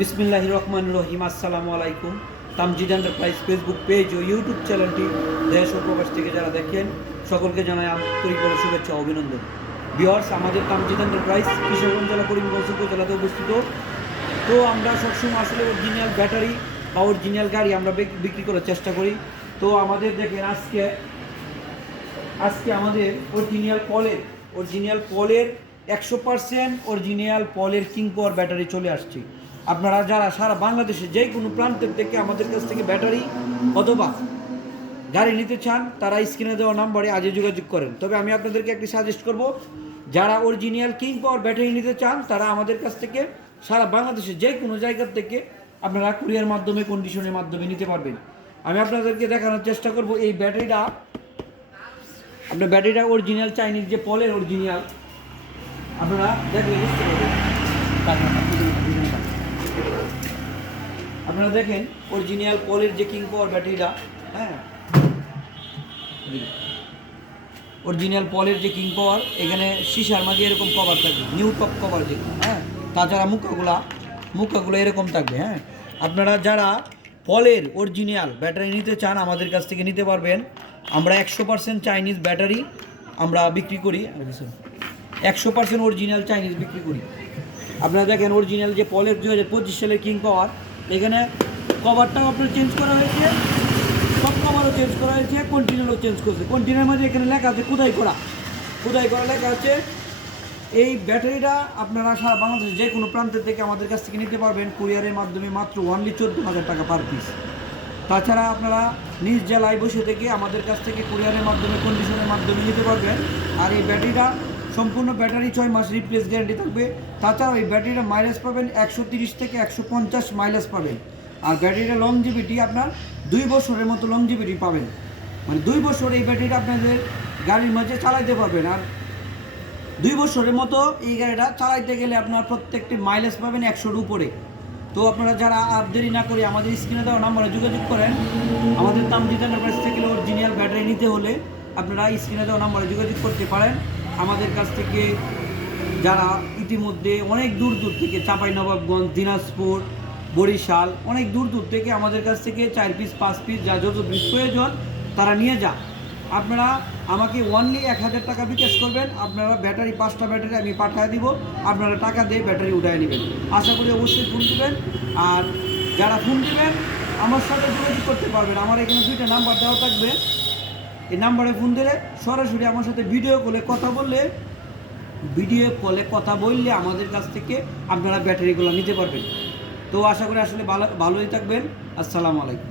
বিসমিল্লাহ রহমান রহিম, আসসালামু আলাইকুম। তামজিদ এন্টারপ্রাইজ ফেসবুক পেজ ও ইউটিউব চ্যানেলটি দেশ ও প্রবাস থেকে যারা দেখেন, সকলকে জানাই আন্তরিকভাবে শুভেচ্ছা অভিনন্দন। বিহার্স আমাদের তামজিদ এন্টারপ্রাইজ কিশোরগঞ্জ জেলা করিমগঞ্জ উপজেলাতে অবস্থিত। তো আমরা সবসময় আসলে অরিজিনাল ব্যাটারি বা অরিজিনাল গাড়ি আমরা বিক্রি করার চেষ্টা করি। তো আমাদের দেখেন আজকে আজকে আমাদের অরিজিনাল পলের অরিজিনাল পলের একশো পার্সেন্ট অরিজিনাল পলের কিং পাওয়ার ব্যাটারি চলে আসছে। আপনারা যারা সারা বাংলাদেশে যে কোনো প্রান্তের থেকে আমাদের কাছ থেকে ব্যাটারি অথবা গাড়ি নিতে চান, তারা স্ক্রিনে দেওয়া নাম্বারে আজই যোগাযোগ করেন। তবে আমি আপনাদেরকে একটি সাজেস্ট করব, যারা অরিজিনাল কিং পাওয়ার ব্যাটারি নিতে চান, তারা আমাদের কাছ থেকে সারা বাংলাদেশে যে কোনো জায়গার থেকে আপনারা কুরিয়ার মাধ্যমে কন্ডিশনের মাধ্যমে নিতে পারবেন। আমি আপনাদেরকে দেখানোর চেষ্টা করব, এই ব্যাটারিটা আপনার ব্যাটারিটা অরিজিনাল চাইনিজ যে পলের অরিজিনাল আপনারা পারবেন। আপনারা দেখেন অরিজিনাল পলের যে কিং পাওয়ার ব্যাটারিটা হ্যাঁ? অরিজিনাল পলের যে কিং পাওয়ার এখানে সিসার মাঝে এরকম কভার থাকবে নিউ টপ কভার যে হ্যাঁ? তাছাড়া মুখাগুলা, মুখাগুলো এরকম থাকবে হ্যাঁ? আপনারা যারা পলের অরিজিনাল ব্যাটারি নিতে চান, আমাদের কাছ থেকে নিতে পারবেন। আমরা একশো পার্সেন্ট চাইনিজ ব্যাটারি আমরা বিক্রি করি। একশো পার্সেন্ট অরিজিনাল চাইনিজ বিক্রি করি। আপনারা দেখেন অরিজিনাল যে পলের দু হাজার পঁচিশ সালের কিং পাওয়ার এখানে কভারটাও আপনার চেঞ্জ করা হয়েছে, সব কভারও চেঞ্জ করা হয়েছে কন্টিনিউও চেঞ্জ করছে। কন্টিনিউর মাঝে এখানে লেখা আছে খোদাই করা। খোদাই করা লেখা আছে, এই ব্যাটারিটা আপনারা সারা বাংলাদেশে যে কোনো প্রান্তের থেকে আমাদের কাছ থেকে নিতে পারবেন কুরিয়ারের মাধ্যমে মাত্র ওয়ানলি চোদ্দ হাজার টাকা পার পিস তাছাড়া আপনারা নিজ জেলায় বসে থেকে আমাদের কাছ থেকে কুরিয়ারের মাধ্যমে কন্ডিশনের মাধ্যমে নিতে পারবেন। আর এই ব্যাটারিটা সম্পূর্ণ ব্যাটারি ছয় মাস রিপ্লেস গ্যারান্টি থাকবে। তাছাড়াও এই ব্যাটারিটা মাইলেজ পাবেন একশো তিরিশ থেকে একশো পঞ্চাশ মাইলেজ পাবেন। আর ব্যাটারিটা লংজিভিটি আপনার দুই বছরের মতো লংজিভিটি পাবেন। মানে দুই বছর এই ব্যাটারিটা আপনাদের গাড়ির মাঝে চালাইতে পারবেন। আর দুই বছরের মতো এই গাড়িটা চালাইতে গেলে আপনার প্রত্যেকটি মাইলেজ পাবেন একশোর উপরে। তো আপনারা যারা আর দেরি না করে আমাদের স্ক্রিনে দেওয়া নাম্বারে যোগাযোগ করেন, আমাদের তামজিদ এন্টারপ্রাইজ থেকে অরিজিনাল ব্যাটারি নিতে হলে আপনারা স্ক্রিনে দেওয়া নাম্বারে যোগাযোগ করতে পারেন। আমাদের কাছ থেকে যারা ইতিমধ্যে অনেক দূর দূর থেকে চাঁপাইনবাবগঞ্জ, দিনাজপুর, বরিশাল, অনেক দূর দূর থেকে আমাদের কাছ থেকে চার পিস পাঁচ পিস যা যত পিস প্রয়োজন, তারা নিয়ে যান। আপনারা আমাকে ওনলি এক হাজার টাকা বিকাশ করবেন, আপনারা ব্যাটারি, পাঁচটা ব্যাটারি আমি পাঠিয়ে দিব, আপনারা টাকা দিয়ে ব্যাটারি উঠায় নেবেন। আশা করি অবশ্যই ফোন দেবেন, আর যারা ফোন দেবেন, আমার সাথে যোগাযোগ করতে পারবেন। আমার এখানে দুইটা নাম্বার দেওয়া থাকবে। এই নাম্বারে ফোন দিলে সরাসরি আমার সাথে ভিডিও কলে কথা বললে ভিডিও কলে কথা বললে আমাদের কাছ থেকে আপনারা ব্যাটারিগুলো নিতে পারবেন। তো আশা করি আসলে ভালো, ভালোই থাকবেন। আসসালামু আলাইকুম।